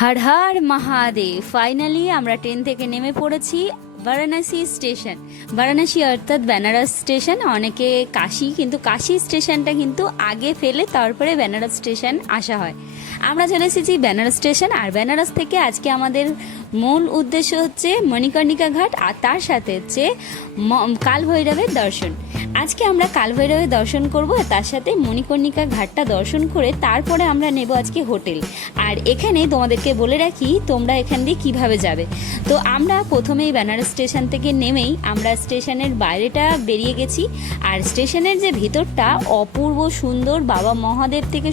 Har Har Mahadev. Finally আমরা train থেকে নেমে পড়েছি বারাণসী স্টেশন। বারাণসী অর্থাৎ বেনারস স্টেশন, অনেকে কাশী, কিন্তু কাশী স্টেশনটা কিন্তু আগে ফেলে তারপরে বেনারস স্টেশন আসা হয়। আমরা চলে এসেছি বেনারস স্টেশন, আর বেনারস থেকে আজকে আমাদের মূল উদ্দেশ্য হচ্ছে মণিকর্ণিকা ঘাট, আর তার সাথে হচ্ছে কাল ভৈরবের দর্শন। আজকে আমরা কাল ভৈরবের দর্শন করব, তার সাথে মণিকর্ণিকা ঘাটটা দর্শন করে তারপরে আমরা নেব আজকে হোটেল। আর এখানে তোমাদেরকে বলে রাখি তোমরা এখান দিয়ে কীভাবে যাবে। তো আমরা প্রথমেই বেনারস স্টেশন থেকে নেমেই আমরা স্টেশনের বাইরেটা বেরিয়ে গেছি, আর স্টেশনের যে ভিতরটা অপূর্ব সুন্দর, বাবা মহাদেব থেকে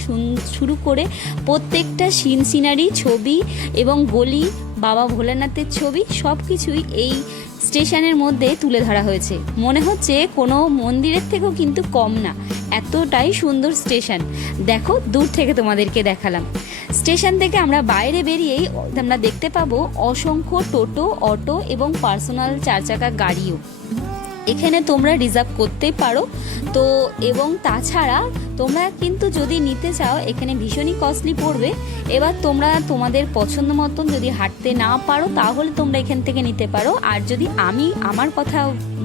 শুরু করে প্রত্যেকটা সিনারি, ছবি এবং গলি, বাবা ভোলানাথের ছবি সব কিছুই এই স্টেশনের মধ্যে তুলে ধরা হয়েছে। মনে হচ্ছে কোনো মন্দিরের থেকেও কিন্তু কম না, এতটাই সুন্দর স্টেশন। দেখো, দূর থেকে তোমাদেরকে দেখালাম। স্টেশন থেকে আমরা বাইরে বেরিয়েই আমরা দেখতে পাবো অসংখ্য টোটো, অটো এবং পার্সোনাল 4 চাকা গাড়িও এখানে তোমরা রিজার্ভ করতেই পারো। তো এবং তাছাড়া তোমরা কিন্তু যদি নিতে চাও এখানে ভীষণই কস্টলি পড়বে। এবার তোমরা তোমাদের পছন্দ মতন যদি হাঁটতে না পারো তাহলে তোমরা এখান থেকে নিতে পারো। আর যদি আমার কথা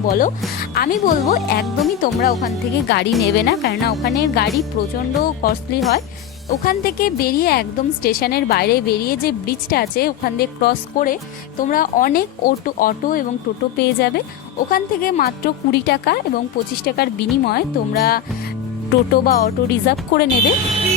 বলো, আমি বলবো একদমই তোমরা ওখান থেকে গাড়ি নেবে না, কেননা ওখানে গাড়ি প্রচণ্ড কস্টলি হয়। ওখান থেকে বেরিয়ে একদম স্টেশনের বাইরে বেরিয়ে যে ব্রিজটা আছে ওখান দিয়ে ক্রস করে তোমরা অনেক অটো এবং টোটো পেয়ে যাবে। ওখান থেকে মাত্র 20 টাকা এবং 25 টাকার বিনিময়ে তোমরা টোটো বা অটো রিজার্ভ করে নেবে।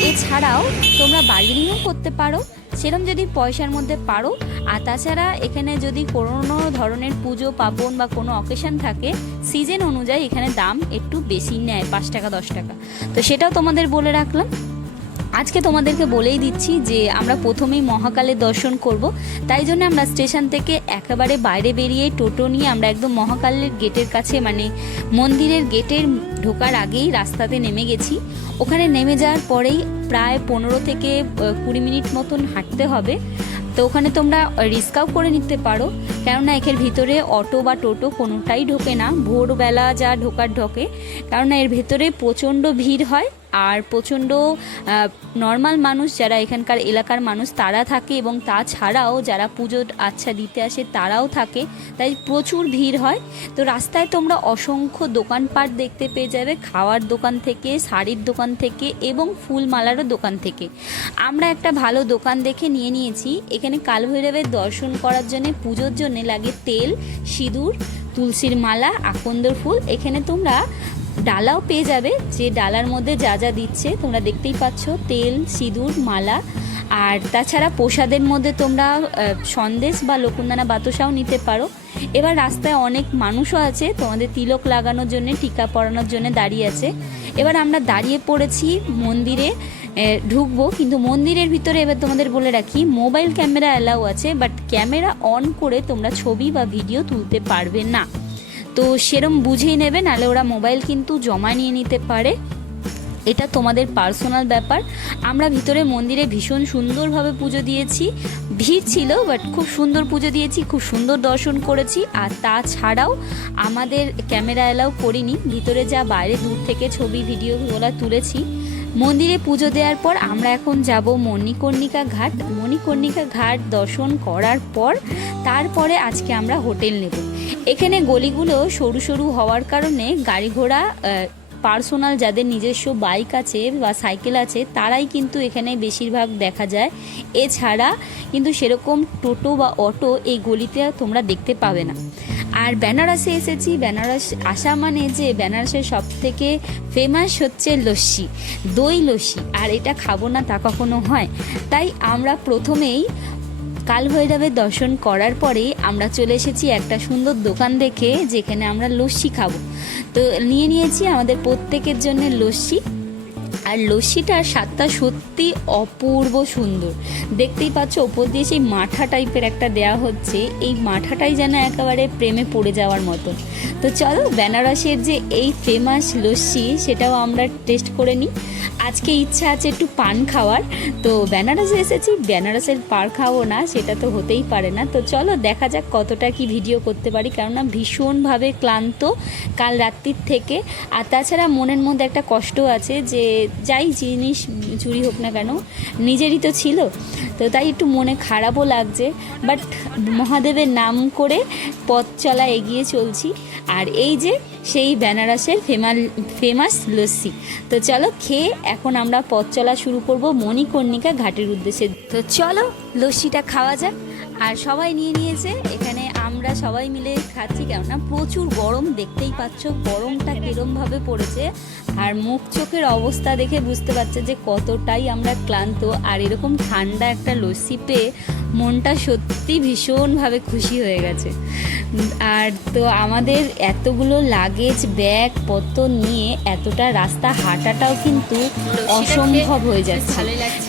এছাড়াও তোমরা বার্গেনিংও করতে পারো সেরকম যদি পয়সার মধ্যে পারো। আর তাছাড়া এখানে যদি কোনো ধরনের পুজো পার্বণ বা কোনো অকেশন থাকে, সিজন অনুযায়ী এখানে দাম একটু বেশি নেয়, 5 টাকা 10 টাকা। তো সেটাও তোমাদের বলে রাখলাম। আজকে তোমাদেরকে বলেই দিচ্ছি যে আমরা প্রথমেই মহাকালের দর্শন করব, তাই জন্য আমরা স্টেশন থেকে একেবারে বাইরে বেরিয়ে টোটো নিয়ে আমরা একদম মহাকালের গেটের কাছে, মানে মন্দিরের গেটের ঢোকার আগেই রাস্তাতে নেমে গেছি। ওখানে নেমে যাওয়ার পরেই প্রায় 15 থেকে 20 মিনিট মতন হাঁটতে হবে। তো ওখানে তোমরা রিক্সাও করে নিতে পারো, কেননা এর ভিতরে অটো বা টোটো কোনোটাই ঢোকে না, ভোরবেলা যা ঢোকে, কেননা এর ভেতরে প্রচণ্ড ভিড় হয়। আর প্রচণ্ড নর্মাল মানুষ যারা এখানকার এলাকার মানুষ তারা থাকে, এবং তাছাড়াও যারা পুজো আচ্ছা দিতে আসে তারাও থাকে, তাই প্রচুর ভিড় হয়। তো রাস্তায় তোমরা অসংখ্য দোকানপাট দেখতে পেয়ে যাবে, খাওয়ার দোকান থেকে, শাড়ির দোকান থেকে এবং ফুলমালারও দোকান থেকে। আমরা একটা ভালো দোকান দেখে নিয়েছি। এখানে কাল ভৈরবের দর্শন করার জন্য, পুজোর জন্য লাগে তেল, সিঁদুর, তুলসীর মালা, আকন্দর ফুল। এখানে তোমরা ডালাও পেয়ে যাবে, যে ডালার মধ্যে যা যা দিচ্ছে তোমরা দেখতেই পাচ্ছ, তেল, সিঁদুর, মালা। আর তাছাড়া প্রসাদের মধ্যে তোমরা সন্দেশ বা লকুন্দানা বাতাসাও নিতে পারো। এবার রাস্তায় অনেক মানুষও আছে তোমাদের তিলক লাগানোর জন্য, টিকা পরানোর জন্য দাঁড়িয়ে আছে। এবার আমরা দাঁড়িয়ে পড়েছি মন্দিরে ঢুকবো, কিন্তু মন্দিরের ভিতরে এবার তোমাদের বলে রাখি মোবাইল ক্যামেরা অ্যালাউ আছে, বাট ক্যামেরা অন করে তোমরা ছবি বা ভিডিও তুলতে পারবে না। তো সেরম বুঝেই নেবে, নাহলে ওরা মোবাইল কিন্তু জমা নিয়ে নিতে পারে, এটা তোমাদের পার্সোনাল ব্যাপার। আমরা ভিতরে মন্দিরে ভীষণ সুন্দরভাবে পুজো দিয়েছি, ভিড় ছিল বাট খুব সুন্দর পুজো দিয়েছি, খুব সুন্দর দর্শন করেছি। আর তাছাড়াও আমাদের ক্যামেরা অ্যালাউ করিনি, ভিতরে যা বাইরে দূর থেকে ছবি ভিডিওগুলো তুলেছি। মন্দিরে পুজো দেওয়ার পর আমরা এখন যাব মণিকর্ণিকা ঘাট। মণিকর্ণিকা ঘাট দর্শন করার পর তারপরে আজকে আমরা হোটেল নেব। এখানে গলিগুলো সরু সরু হওয়ার কারণে গাড়ি ঘোড়া, পার্সোনাল যাদের নিজস্ব বাইক আছে বা সাইকেল আছে তারাই কিন্তু এখানে বেশিরভাগ দেখা যায়। এছাড়া কিন্তু সেরকম টোটো বা অটো এই গলিতে তোমরা দেখতে পাবে না। আর বেনারসে এসেছি, বেনারস আসা মানে যে বেনারসের সব থেকে ফেমাস হচ্ছে লস্যি, দই লস্যি, আর এটা খাবো না তা কখনো হয়। তাই আমরা প্রথমেই কাল ভৈরবের দর্শন করার পরে আমরা চলে এসেছি একটা সুন্দর দোকান দেখে, যেখানে আমরা লস্যি খাবো। তো নিয়েছি আমাদের প্রত্যেকের জন্য লস্যি। আর লস্যিটার স্বাদটা সত্যি অপূর্ব সুন্দর, দেখতেই পাচ্ছ ওপর দিয়ে সেই মাঠা টাইপের একটা দেয়া হচ্ছে, এই মাঠাটাই যেন একেবারে প্রেমে পড়ে যাওয়ার মতো। তো চলো বেনারসের যে এই ফেমাস লস্যি সেটাও আমরা টেস্ট করে নিই। আজকে ইচ্ছা আছে একটু পান খাওয়ার, তো বেনারসে এসেছি, বেনারসের পার খাবো না সেটা তো হতেই পারে না। তো চলো দেখা যাক কতটা কি ভিডিও করতে পারি, কেননা ভীষণভাবে ক্লান্ত কাল রাত্রির থেকে। আর তাছাড়া মনের মধ্যে একটা কষ্ট আছে যে যাই জিনিস চুরি হোক না কেন নিজেরই তো ছিল, তো তাই একটু মনে খারাপও লাগছে। বাট মহাদেবের নাম করে পথ চলা এগিয়ে চলছি। আর এই যে সেই বেনারসের ফেমাস লস্যি। তো চলো খেয়ে এখন আমরা পথ চলা শুরু করব মণিকর্ণিকা ঘাটের উদ্দেশ্যে। তো চলো লস্যিটা খাওয়া যাক। আর সবাই নিয়ে নিয়েছে, এখানে আমরা সবাই মিলে খাচ্ছি, কেননা প্রচুর গরম, দেখতেই পাচ্ছ গরমটা কিরমভাবে পড়েছে। আর মুখ চোখের অবস্থা দেখে বুঝতে পারছে যে কতটাই আমরা ক্লান্ত। আর এরকম ঠান্ডা একটা লস্যি পেয়ে মনটা সত্যি ভীষণভাবে খুশি হয়ে গেছে। আর তো আমাদের এতগুলো লাগেজ ব্যাগ পত্র নিয়ে এতটা রাস্তা হাঁটাটাও কিন্তু অসম্ভব হয়ে যাচ্ছে,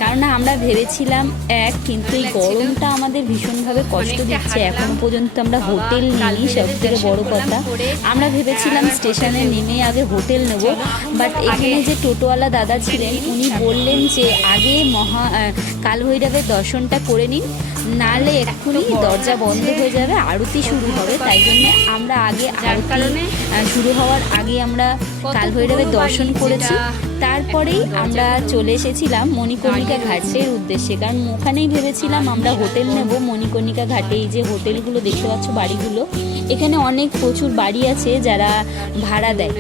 কারণ আমরা ভেবেছিলাম কিন্তু এই গরমটা আমাদের ভীষণভাবে কষ্ট দিচ্ছে। এখনো পর্যন্ত আমরা হোটেল নিই, সব থেকে বড় কথা আমরা ভেবেছিলাম স্টেশনে নেমে আগে হোটেল নেব। বাট এখানে যে টোটোওয়ালা দাদা ছিলেন উনি বললেন যে আগে কালভৈরবের দর্শনটা করে নিন, নাহলে এক্ষুনি দরজা বন্ধ হয়ে যাবে, আরতি শুরু হবে। তাই জন্য আমরা আগে আরতি শুরু হওয়ার আগে আমরা কালভৈরবের দর্শন করেছি, তারপরেই আমরা চলে এসেছিলাম মণিকর্ণিকা ঘাটের উদ্দেশ্যে। কারণ ওখানেই ভেবেছিলাম আমরা হোটেল নেব মণিকর্ণিকা ঘাটে। এই যে হোটেলগুলো দেখতে পাচ্ছ, বাড়িগুলো, এখানে অনেক প্রচুর বাড়ি আছে যারা ভাড়া দেয়।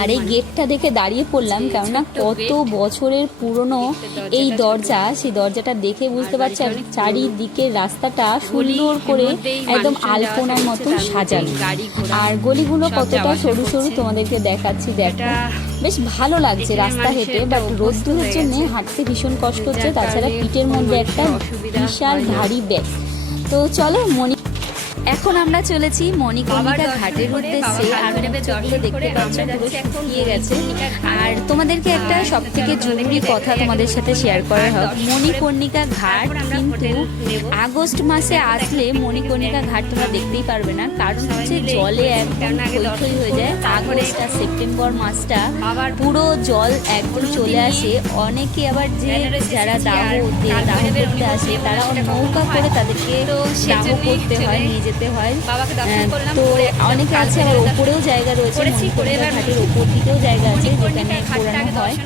আর এই গেটটা দেখে দাঁড়িয়ে পড়লাম, কেননা কত বছরের পুরনো এই দরজা, সেই দরজাটা দেখে বুঝতে পারছি। আর চারিদিকে রাস্তাটা সুন্দর করে একদম আলপনার মতন সাজানো, আর গলিগুলো কতটা সরু সরু তোমাদেরকে দেখাচ্ছি। দেখো বেশ ভালো লাগছে রাস্তা হেঁটে, বাট রোদ্দুরের জন্য হাঁটতে ভীষণ কষ্ট হচ্ছে। তাছাড়া পিঠের মধ্যে একটা বিশাল ভারী ব্যাগ। তো চলো এখন আমরা চলেছি মণিকর্ণিকা ঘাটের উদ্দেশ্যে। আর চোখগুলো দেখতে পাচ্ছ পুরো শুকিয়ে গেছে। আর তোমাদেরকে একটা সব থেকে জরুরি কথা তোমাদের সাথে শেয়ার করা হোক, মণিকর্ণিকা ঘাট কিন্তু আগস্ট মাসে আসলে মণিকর্ণিকা ঘাট তোমরা দেখতেই পারবে না, কারণ হচ্ছে জলে একদম থই হয়ে যায়। আগস্ট আর সেপ্টেম্বর মাসটা পুরো জল একদম চলে আসে। অনেকে আবার যারা দাহ করতে আসে তারা নৌকা করে তাদেরকে দাহ করতে হয়, নিয়ে যেতে হয়। তো অনেকে আছে, আবার ওপরেও জায়গা রয়েছে, মণিকর্ণিকা ঘাটের ওপর দিকেও জায়গা আছে যেখানে পোড়ানো হয়।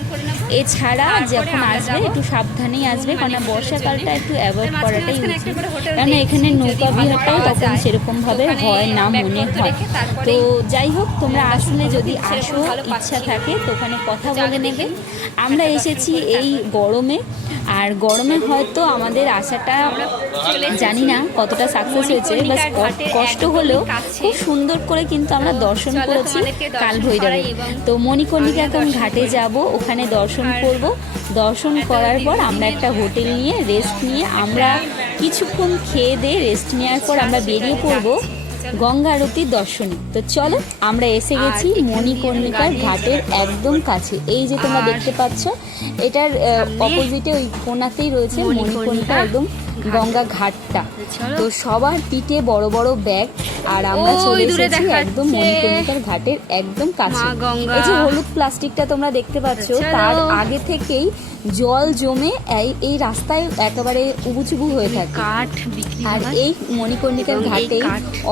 এছাড়া যখন আসবে একটু সাবধানেই আসবে, কারণ বর্ষাকালটা একটু অ্যাভয়েড করাটাই উচিত, কারণ এখানে নৌকা বিহারটাও তখন সেরকমভাবে হয় না মনে হয়। তো যাই হোক, তোমরা আসলে যদি আসো, ইচ্ছা থাকে তো ওখানে কথা বলে নেবে। আমরা এসেছি এই গরমে, আর গরমে হয়তো আমাদের আশাটা জানি না কতটা সাকসেস হয়েছে, বাস কষ্ট হলেও খুব সুন্দর করে কিন্তু আমরা দর্শন করেছি কালভৈরবে। তো মণিকর্ণিকা এখন ঘাটে যাব, ওখানে দর্শন করব। দর্শন করার পর আমরা একটা হোটেল নিয়ে রেস্ট নিয়ে আমরা কিছুক্ষণ খেয়ে দিয়ে রেস্ট নেওয়ার পর আমরা বেরিয়ে পড়ব গঙ্গা আরতির দর্শনে। তো চলো, আমরা এসে গেছি মণিকর্ণিকার ঘাটের একদম কাছে। এই যে তোমরা দেখতে পাচ্ছ, এটার অপোজিটে ওই কোণাতেই রয়েছে মণিকর্ণিকা একদম গঙ্গা ঘাটটা। তো সবার পিঠে বড় বড় ব্যাগ, আর আমরা চলে এসেছি একদম মণিকর্ণিকার ঘাটের একদম কাছে। এই যে হলুদ প্লাস্টিকটা তোমরা দেখতে পাচ্ছ, তার আগে থেকেই জল জমে এই রাস্তায় একেবারে উবুচুবু হয়ে থাকে। আর এই মণিকর্ণিকার ঘাটে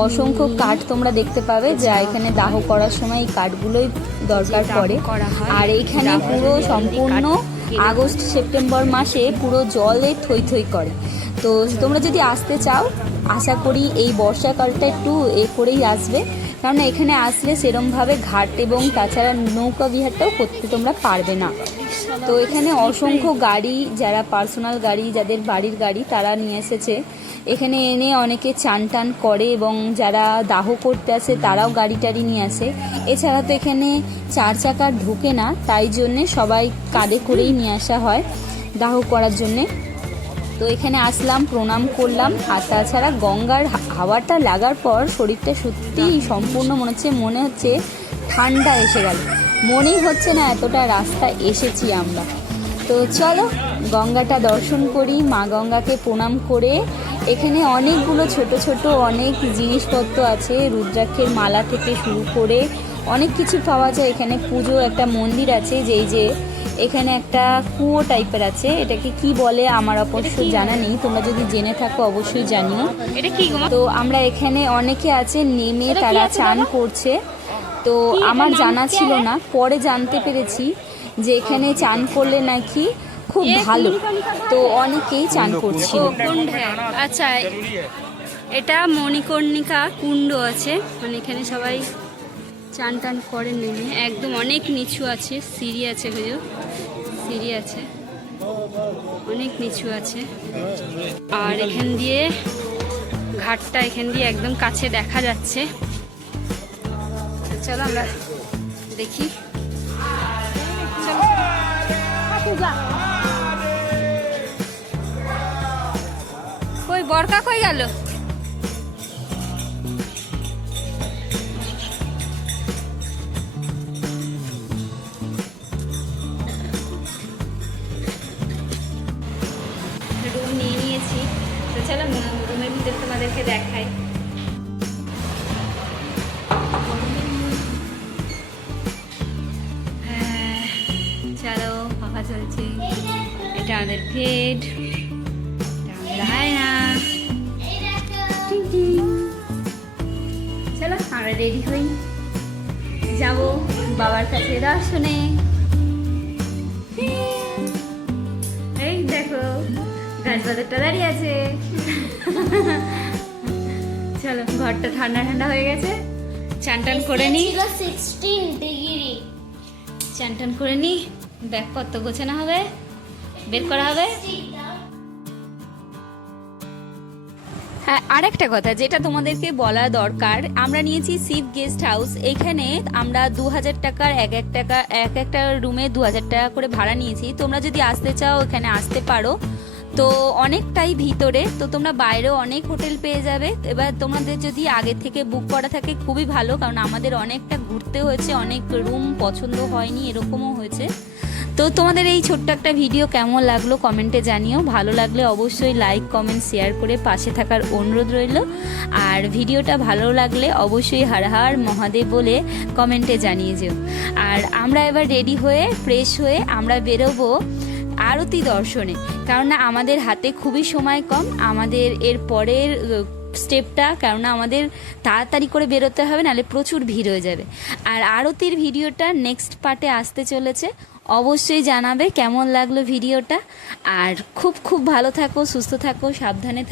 অসংখ্য কাঠ তোমরা দেখতে পাবে, যা এখানে দাহ করার সময় এই কাঠগুলোই দরকার পড়ে। আর এইখানে পুরো সম্পূর্ণ আগস্ট সেপ্টেম্বর মাসে পুরো জলে থই থই করে। তো তোমরা যদি আসতে চাও, আশা করি এই বর্ষাকালটা একটু করেই আসবে, কারণ এখানে আসলে সেরমভাবে ঘাট এবং তাছাড়া নৌকা বিহারটাও করতে তোমরা পারবে না। তো এখানে অসংখ্য গাড়ি, যারা পার্সোনাল গাড়ি, যাদের বাড়ির গাড়ি, তারা নিয়ে এসেছে এখানে। এনে অনেকে চান টান করে, এবং যারা দাহ করতে আসে তারাও গাড়ি টাড়ি নিয়ে আসে। এছাড়া তো এখানে 4 চাকা ঢোকে না, তাই জন্যে সবাই কাঁধে করেই নিয়ে আসা হয় দাহ করার জন্যে। তো এখানে আসলাম, প্রণাম করলাম। আর তাছাড়া গঙ্গার হাওয়াটা লাগার পর শরীরটা সত্যিই সম্পূর্ণ মনে হচ্ছে ঠান্ডা এসে গেল। মনেই হচ্ছে না এতটা রাস্তা এসেছি আমরা। তো চলো গঙ্গাটা দর্শন করি, মা গঙ্গাকে প্রণাম করে। এখানে অনেকগুলো ছোট ছোট অনেক জিনিসপত্র আছে, রুদ্রাক্ষের মালা থেকে শুরু করে অনেক কিছু পাওয়া যায় এখানে। পুজো একটা মন্দির আছে, যেই যে এখানে একটা কুয়ো টাইপের আছে, এটাকে কি বলে আমার অবশ্য জানা নেই, তোমরা যদি জেনে থাকো অবশ্যই জানিও। তো আমরা এখানে অনেকে আছে নেমে তারা চান করছে। তো আমার জানা ছিল না, পরে জানতে পেরেছি যে এখানে চান করলে নাকি খুব ভালো, তো অনেকেই চান করছিল। আচ্ছা, এটা মণিকর্ণিকা কুণ্ড আছে, মানে এখানে সবাই চান টান করে নেমে, একদম অনেক নিচু আছে, সিঁড়ি আছে, বুঝো সিঁড়ি আছে, অনেক নিচু আছে। আর এখান দিয়ে ঘাটটা এখান দিয়ে একদম কাছে দেখা যাচ্ছে। চলো আমরা দেখি। কই বরকা কই গেল? রুম নিয়ে নিয়েছি, তো চলো রুমের ভিতরে তোমাদেরকে দেখাই। চলো, পাখা চলছে, এটা আমাদের বেড, এটা আমাদের আয়না। চলো আমরা রেডি হই, যাবো বাবার কাছে দর্শনে। এই দেখো গাছবাজারটা দাঁড়িয়ে আছে। চলো, ঘরটা ঠান্ডা ঠান্ডা হয়ে গেছে, চান টান করে নি, 16 ডিগ্রি। চান টান করে নি, ব্যাগপত্র গোছানো হবে, বের করা হবে। হ্যাঁ, আরেকটা কথা যেটা তোমাদেরকে বলা দরকার, আমরা নিয়েছি শিব গেস্ট হাউস। এখানে আমরা 2000 টাকার এক একটা রুমে 2000 টাকা করে ভাড়া নিয়েছি। তোমরা যদি আসতে চাও এখানে আসতে পারো, তো অনেকটাই ভিতরে, তো তোমরা বাইরেও অনেক হোটেল পেয়ে যাবে। এবার তোমাদের যদি আগে থেকে বুক করা থাকে খুবই ভালো, কারণ আমাদের অনেকটা ঘুরতে হয়েছে, অনেক রুম পছন্দ হয়নি, এরকমও হয়েছে। তো তোমাদের এই ছোট্ট একটা ভিডিও কেমন লাগলো কমেন্টে জানিও। ভালো লাগলে অবশ্যই লাইক কমেন্ট শেয়ার করে পাশে থাকার অনুরোধ রইল। আর ভিডিওটা ভালো লাগলে অবশ্যই হর হর মহাদেব বলে কমেন্টে জানিয়ে যেও। আর আমরা এবার রেডি হয়ে ফ্রেশ হয়ে আমরা বেরোবো আরতি দর্শনে, কারণ আমাদের হাতে খুবই সময় কম। আমাদের এর পরের স্টেপটা, কেননা আমাদের তাড়াতাড়ি করে বেরোতে হবে, নাহলে প্রচুর ভিড় হয়ে যাবে। আর আরতির ভিডিওটা নেক্সট পার্টে আসতে চলেছে, অবশ্যই জানাবে কেমন লাগলো ভিডিওটা। আর খুব খুব ভালো থাকো, সুস্থ থাকো, সাবধানে থাকো।